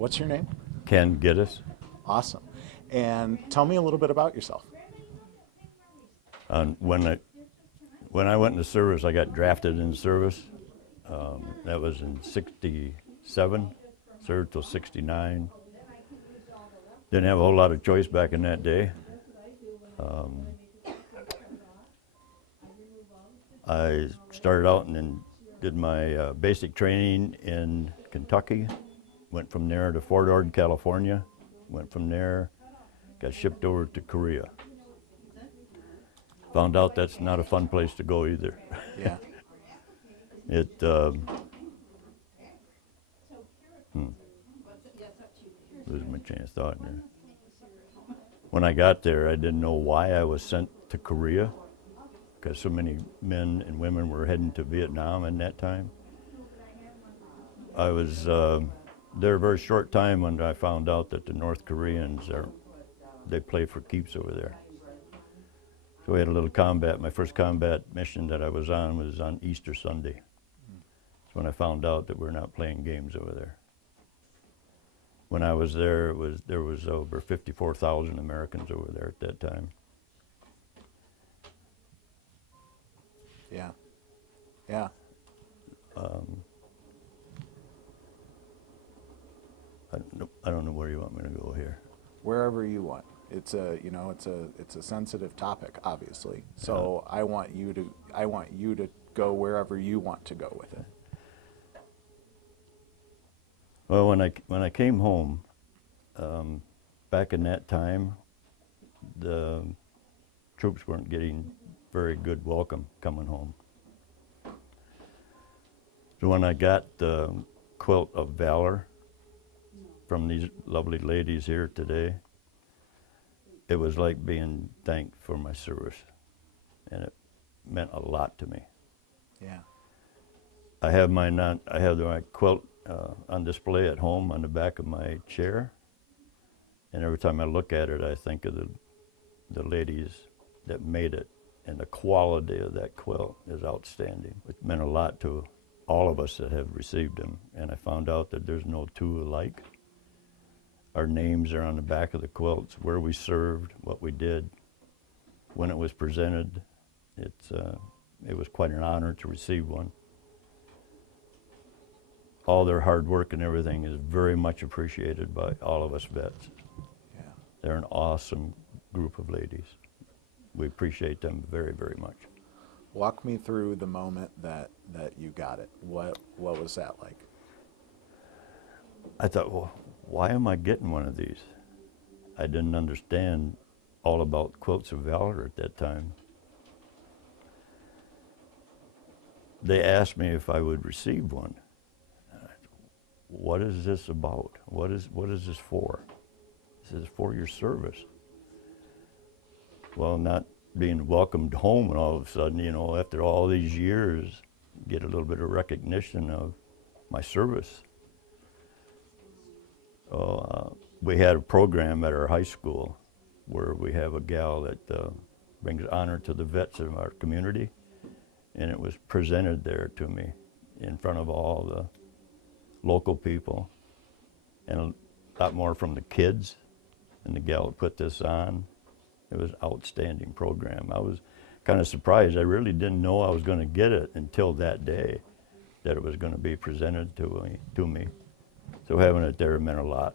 What's your name? Ken Giddis. Awesome. And tell me a little bit about yourself. When I went into service, I got drafted in service. That was in '67. Served till '69. Didn't have a whole lot of choice back in that day. I started out and then did my basic training in Kentucky. Went from there to Fort Ord, California. Went from there, got shipped over to Korea. Found out that's not a fun place to go either. Yeah. Lose my train of thought there. When I got there, I didn't know why I was sent to Korea, because so many men and women were heading to Vietnam in that time. I was there a very short time when I found out that the North Koreans they play for keeps over there. So we had a little combat. My first combat mission that I was on Easter Sunday. That's when I found out that we're not playing games over there. When I was there, there was over 54,000 Americans over there at that time. Yeah. Yeah. I don't know where you want me to go here. Wherever you want. It's a sensitive topic, obviously. So I want you to go wherever you want to go with it. Well, when I came home, back in that time, the troops weren't getting very good welcome coming home. So when I got the Quilt of Valor from these lovely ladies here today, it was like being thanked for my service, and it meant a lot to me. Yeah. I have my quilt on display at home on the back of my chair, and every time I look at it, I think of the ladies that made it, and the quality of that quilt is outstanding. It meant a lot to all of us that have received them, and I found out that there's no two alike. Our names are on the back of the quilts, where we served, what we did, when it was presented. It was quite an honor to receive one. All their hard work and everything is very much appreciated by all of us vets. Yeah. They're an awesome group of ladies. We appreciate them very, very much. Walk me through the moment that you got it. What was that like? I thought, well, why am I getting one of these? I didn't understand all about Quilts of Valor at that time. They asked me if I would receive one. What is this about? What is this for? This is for your service. Well, not being welcomed home and all of a sudden, after all these years, get a little bit of recognition of my service. We had a program at our high school where we have a gal that brings honor to the vets of our community, and it was presented there to me in front of all the local people and a lot more from the kids, and the gal put this on. It was an outstanding program. I was kind of surprised. I really didn't know I was going to get it until that day, that it was going to be presented to me. So having it there meant a lot.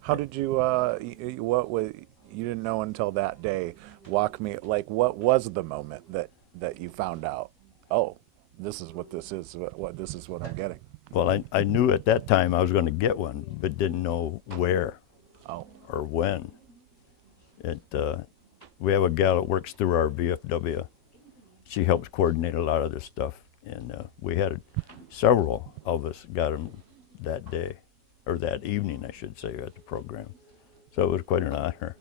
How did you, you didn't know until that day. Walk me, like, what was the moment that you found out, oh, this is what this is, this is what I'm getting? Well, I knew at that time I was going to get one, but didn't know where or when. We have a gal that works through our VFW. She helps coordinate a lot of this stuff, and we had several of us got them that day, or that evening, I should say, at the program. So it was quite an honor.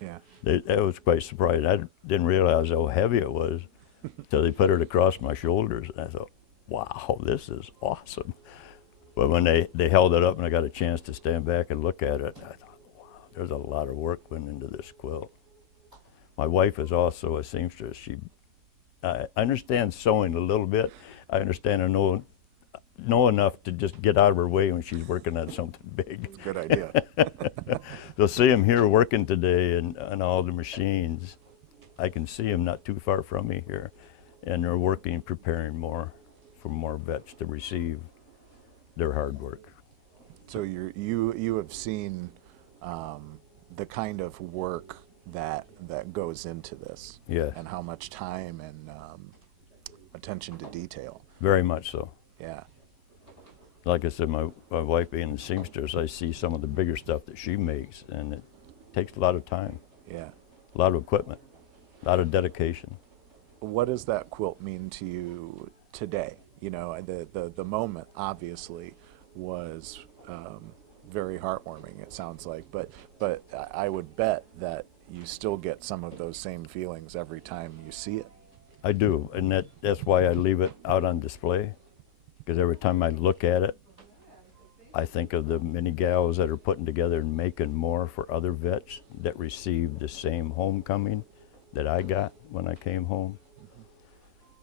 Yeah. I was quite surprised. I didn't realize how heavy it was until they put it across my shoulders, and I thought, wow, this is awesome. But when they held it up and I got a chance to stand back and look at it, I thought, wow, there's a lot of work went into this quilt. My wife is also a seamstress. I understand sewing a little bit. I understand and know know enough to just get out of her way when she's working on something big. It's a good idea. They'll see them here working today and on all the machines. I can see them not too far from me here, and they're working, preparing more for more vets to receive their hard work. So you have seen the kind of work that goes into this, Yeah. and how much time and attention to detail. Very much so. Yeah, Like I said, my wife being a seamstress, I see some of the bigger stuff that she makes, and it takes a lot of time, yeah. a lot of equipment, a lot of dedication. What does that quilt mean to you today? You know, the moment obviously was very heartwarming, it sounds like, but I would bet that you still get some of those same feelings every time you see it. I do, and that's why I leave it out on display, because every time I look at it, I think of the many gals that are putting together and making more for other vets that received the same homecoming that I got when I came home.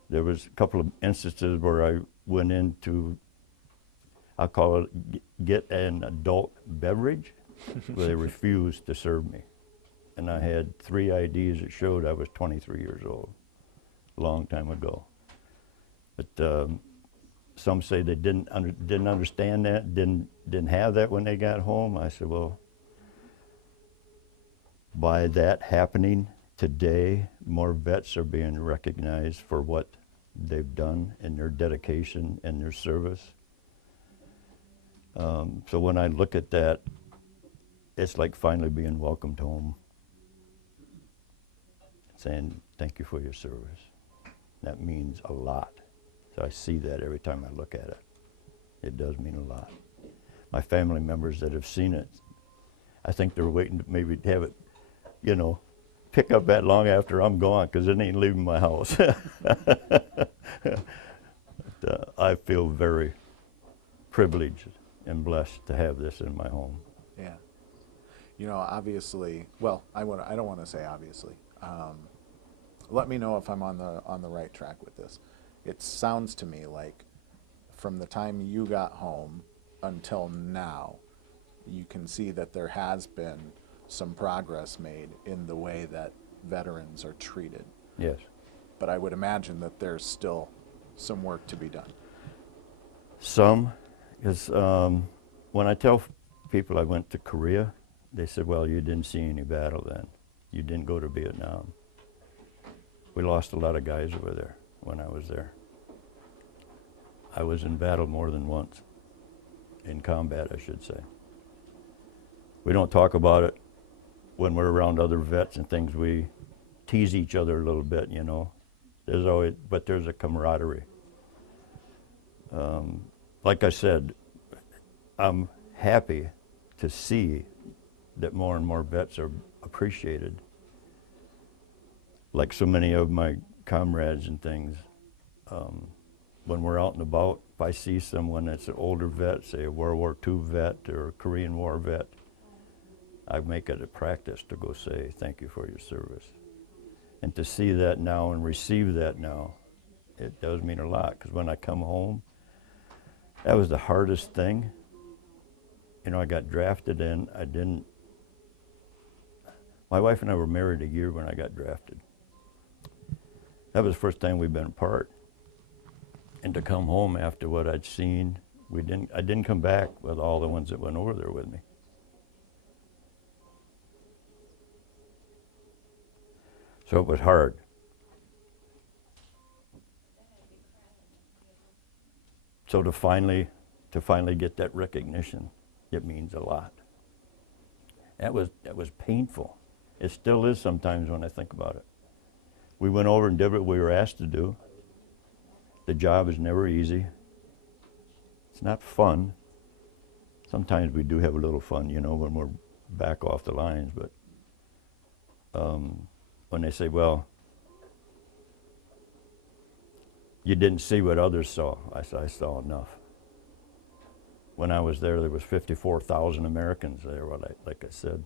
There was a couple of instances where I went into, I'll call it, get an adult beverage, where they refused to serve me. And I had 3 IDs that showed I was 23 years old, a long time ago. But some say they didn't understand that, didn't have that when they got home. I said, well, by that happening today, more vets are being recognized for what they've done and their dedication and their service. So when I look at that, it's like finally being welcomed home, saying thank you for your service. That means a lot. So I see that every time I look at it. It does mean a lot. My family members that have seen it, I think they're waiting to maybe have it, you know, pick up that long after I'm gone, because it ain't leaving my house. But, I feel very privileged and blessed to have this in my home. Yeah. You know, obviously, well, I don't want to say obviously. Let me know if I'm on the right track with this. It sounds to me like from the time you got home until now, you can see that there has been some progress made in the way that veterans are treated. Yes. But I would imagine that there's still some work to be done. Some, because when I tell people I went to Korea, they said, well, you didn't see any battle then. You didn't go to Vietnam. We lost a lot of guys over there when I was there. I was in battle more than once, in combat, I should say. We don't talk about it when we're around other vets and things. We tease each other a little bit, you know. But there's a camaraderie. Like I said, I'm happy to see that more and more vets are appreciated. Like so many of my comrades and things, when we're out and about, if I see someone that's an older vet, say a World War II vet or a Korean War vet, I make it a practice to go say, thank you for your service. And to see that now and receive that now, it does mean a lot, because when I come home, that was the hardest thing. You know, I got drafted in, my wife and I were married a year when I got drafted. That was the first time we'd been apart. And to come home after what I'd seen, I didn't come back with all the ones that went over there with me. So it was hard. So to finally get that recognition, it means a lot. That was painful. It still is sometimes when I think about it. We went over and did what we were asked to do. The job is never easy. It's not fun. Sometimes we do have a little fun, you know, when we're back off the lines, but when they say, well, you didn't see what others saw, I saw enough. When I was there was 54,000 Americans there, like I said.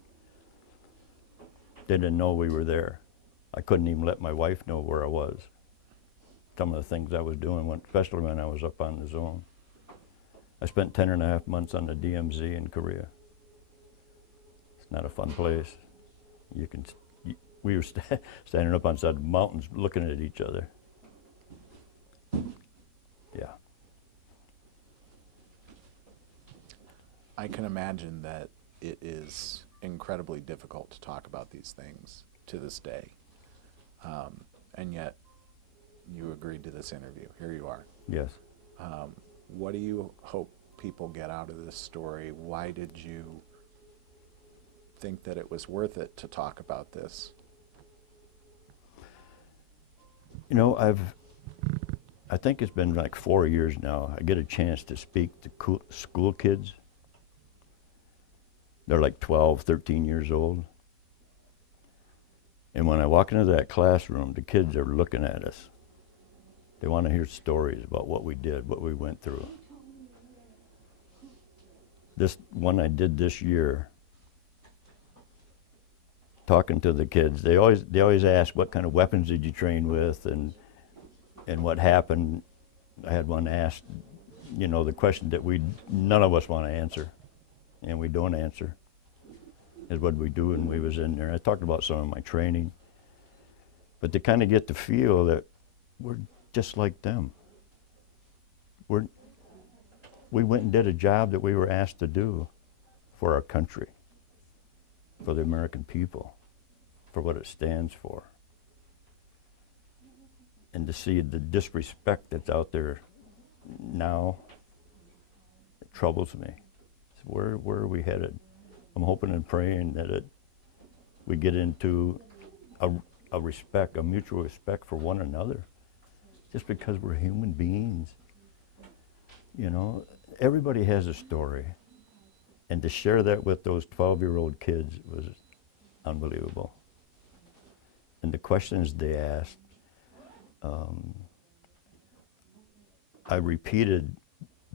They didn't know we were there. I couldn't even let my wife know where I was. Some of the things I was doing, especially when I was up on the zone. I spent 10.5 months on the DMZ in Korea. It's not a fun place. You can, we were standing up on side of mountains looking at each other. Yeah. I can imagine that it is incredibly difficult to talk about these things to this day. And yet, you agreed to this interview. Here you are. Yes. What do you hope people get out of this story? Why did you think that it was worth it to talk about this? You know, I think it's been like 4 years now. I get a chance to speak to school kids. They're like 12, 13 years old. And when I walk into that classroom, the kids are looking at us. They want to hear stories about what we did, what we went through. This one I did this year, talking to the kids, they always ask, what kind of weapons did you train with, and what happened. I had one ask, you know, the question that none of us want to answer, and we don't answer, is what we do when we was in there. I talked about some of my training, but to kind of get the feel that we're just like them. We went and did a job that we were asked to do for our country, for the American people, for what it stands for. And to see the disrespect that's out there now, it troubles me. So where are we headed? I'm hoping and praying that we get into a respect, a mutual respect for one another, just because we're human beings. You know, everybody has a story, and to share that with those 12-year-old kids was unbelievable. And the questions they asked, I repeated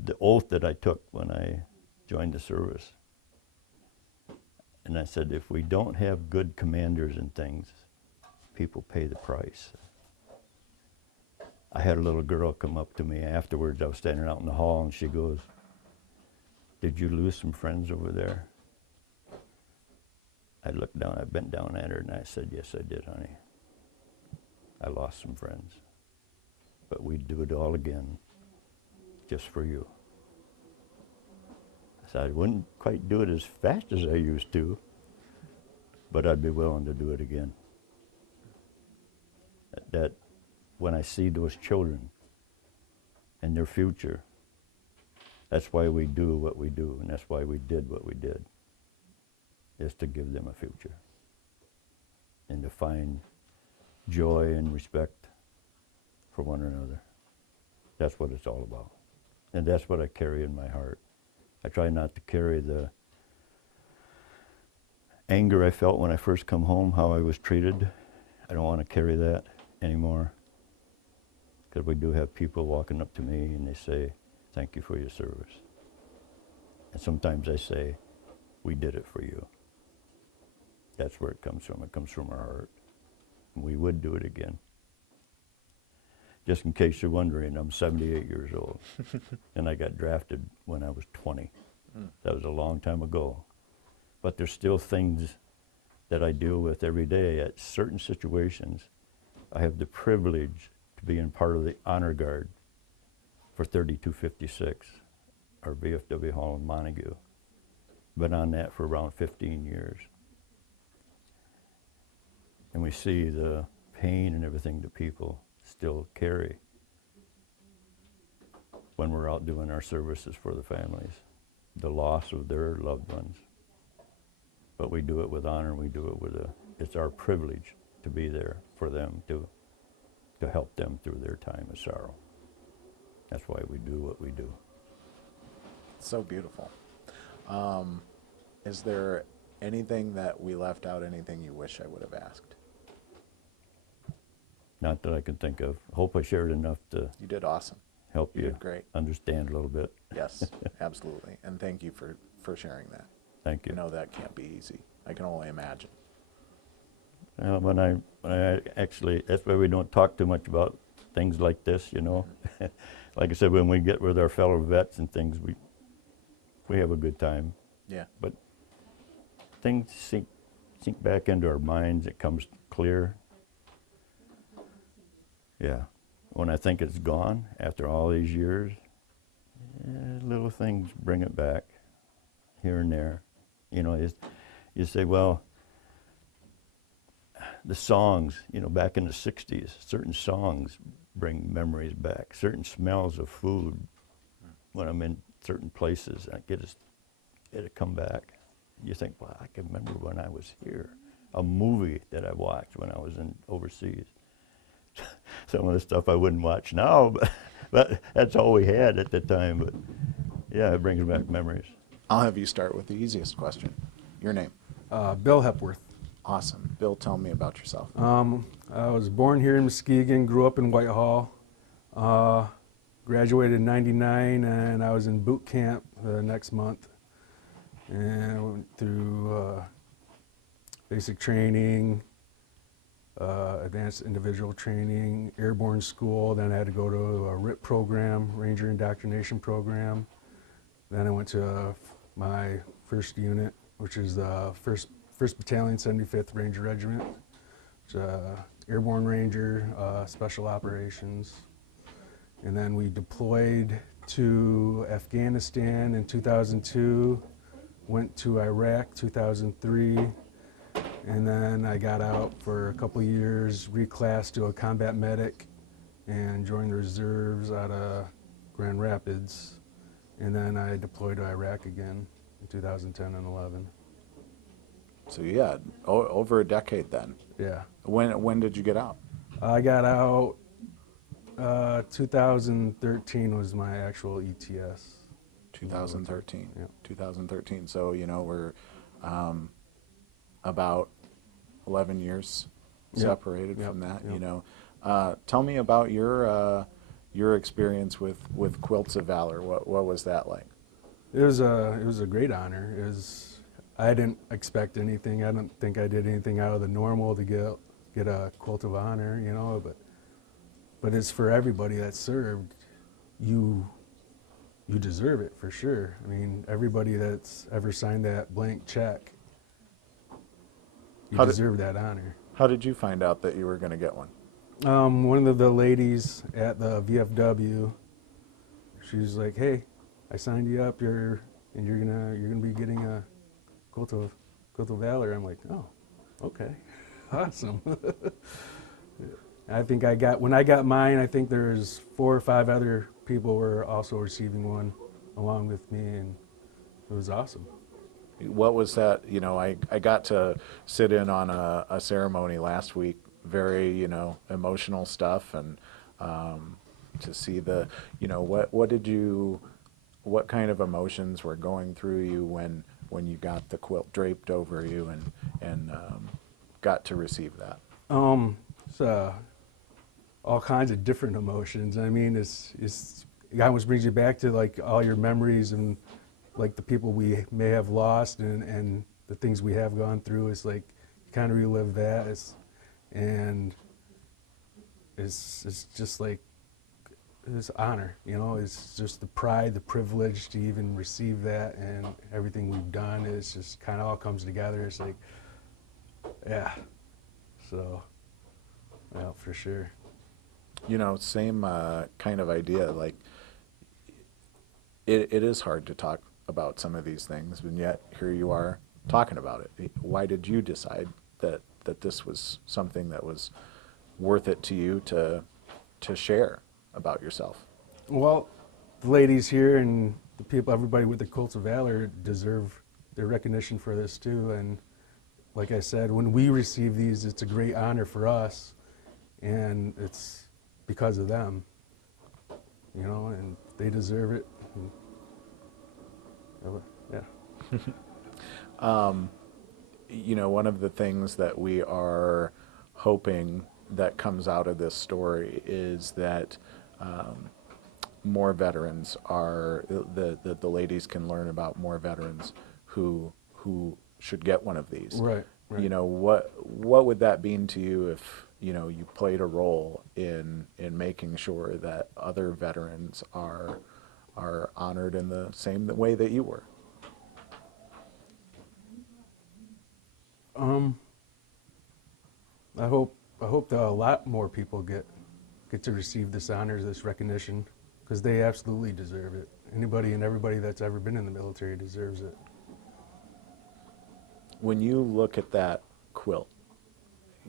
the oath that I took when I joined the service. And I said, if we don't have good commanders and things, people pay the price. I had a little girl come up to me afterwards. I was standing out in the hall, and she goes, did you lose some friends over there? I looked down, I bent down at her, and I said, yes, I did, honey. I lost some friends. But we'd do it all again, just for you. I said, I wouldn't quite do it as fast as I used to, but I'd be willing to do it again. That when I see those children and their future, that's why we do what we do, and that's why we did what we did, is to give them a future and to find joy and respect for one another. That's what it's all about. And that's what I carry in my heart. I try not to carry the anger I felt when I first come home, how I was treated. I don't want to carry that anymore. Because we do have people walking up to me and they say, thank you for your service. And sometimes I say, we did it for you. That's where it comes from. It comes from our heart. And we would do it again. Just in case you're wondering, I'm 78 years old. And I got drafted when I was 20. That was a long time ago. But there's still things that I deal with every day. At certain situations, I have the privilege to be in part of the honor guard for 3256, our VFW Hall in Montague. Been on that for around 15 years. And we see the pain and everything that people still carry when we're out doing our services for the families, the loss of their loved ones. But we do it with honor, and we do it with it's our privilege to be there for them, to help them through their time of sorrow. That's why we do what we do. So beautiful. Is there anything that we left out, anything you wish I would have asked? Not that I can think of. Hope I shared enough to You did awesome. help You you did great. understand a little bit. Yes, absolutely. And thank you for sharing that. Thank you. I know that can't be easy. I can only imagine. When I actually, that's why we don't talk too much about things like this, you know. Like I said, when we get with our fellow vets and things, we have a good time. Yeah. But things sink back into our minds. It comes clear. Yeah. When I think it's gone after all these years, little things bring it back here and there. You know, you say, well, the songs, you know, back in the 60s, certain songs bring memories back. Certain smells of food, when I'm in certain places, it'll come back. You think, well, I can remember when I was here. A movie that I watched when I was overseas. Some of the stuff I wouldn't watch now, but that's all we had at the time. But yeah, it brings back memories. I'll have you start with the easiest question. Your name. Bill Hepworth. Awesome. Bill, tell me about yourself. I was born here in Muskegon, grew up in Whitehall, graduated in '99, and I was in boot camp the next month. And I went through basic training, advanced individual training, airborne school. Then I had to go to a RIP program, Ranger Indoctrination Program. Then I went to my first unit, which is the 1st Battalion, 75th Ranger Regiment. It's Airborne Ranger, Special Operations. And then we deployed to Afghanistan in 2002, went to Iraq 2003, and then I got out for a couple years, reclassed to a combat medic, and joined the reserves out of Grand Rapids. And then I deployed to Iraq again in 2010 and 11. So yeah, over a decade then. Yeah. When did you get out? I got out, 2013 was my actual ETS. 2013. Yeah. 2013. So, you know, we're about 11 years Yep. separated Yep. from that, Yep. you know. Tell me about your experience with Quilts of Valor. What was that like? It was a great honor. I didn't expect anything. I don't think I did anything out of the normal to get a Quilt of Honor, you know, but it's for everybody that served. You deserve it for sure. I mean, everybody that's ever signed that blank check, you deserve that honor. How did you find out that you were going to get one? One of the ladies at the VFW, she was like, "Hey, I signed you up. You're gonna be getting a Quilt of Valor." I'm like, "Oh, okay, awesome." I think when I got mine, I think there's 4 or 5 other people were also receiving one along with me, and it was awesome. What was that? You know, I got to sit in on a ceremony last week, very, you know, emotional stuff, and to see the, you know, what kind of emotions were going through you when you got the quilt draped over you and got to receive that? It's all kinds of different emotions. I mean, it almost brings you back to like all your memories and like the people we may have lost and the things we have gone through. It's like you kind of relive that. And it's just like this honor, you know. It's just the pride, the privilege to even receive that, and everything we've done. It's just kind of all comes together. It's like, yeah. So, yeah, for sure. You know, same kind of idea. Like, it is hard to talk about some of these things, and yet here you are talking about it. Why did you decide that this was something that was worth it to you to share about yourself? Well, the ladies here and the people, everybody with the Quilts of Valor deserve their recognition for this too. And like I said, when we receive these, it's a great honor for us, and it's because of them, you know, and they deserve it. And, yeah. You know, one of the things that we are hoping that comes out of this story is that more veterans the ladies can learn about more veterans who should get one of these. Right. You know, what would that mean to you if, you know, you played a role in making sure that other veterans are honored in the same way that you were? I hope that a lot more people get to receive this honor, this recognition, because they absolutely deserve it. Anybody and everybody that's ever been in the military deserves it. When you look at that quilt,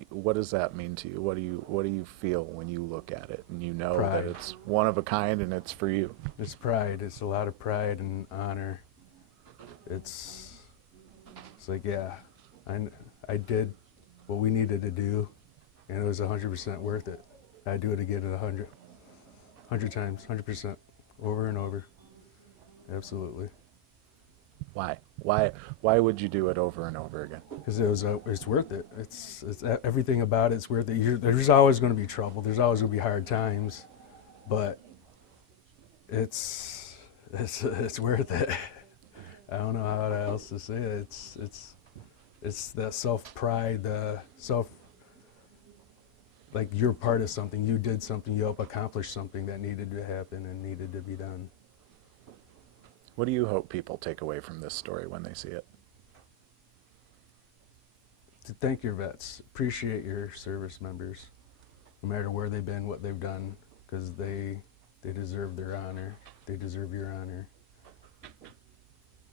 what does that mean to you? What do you feel when you look at it and you know Pride. that it's one of a kind and it's for you? It's pride. It's a lot of pride and honor. It's like, yeah, I did what we needed to do, and it was 100% worth it. I'd do it again at 100 times, 100%, over and over. Absolutely. Why? Why would you do it over and over again? Because it's worth it. It's everything about it's worth it. There's always going to be trouble. There's always going to be hard times, but it's worth it. I don't know how else to say it. It's that self-pride, like you're part of something. You did something. You helped accomplish something that needed to happen and needed to be done. What do you hope people take away from this story when they see it? To thank your vets, appreciate your service members, no matter where they've been, what they've done, because they deserve their honor. They deserve your honor.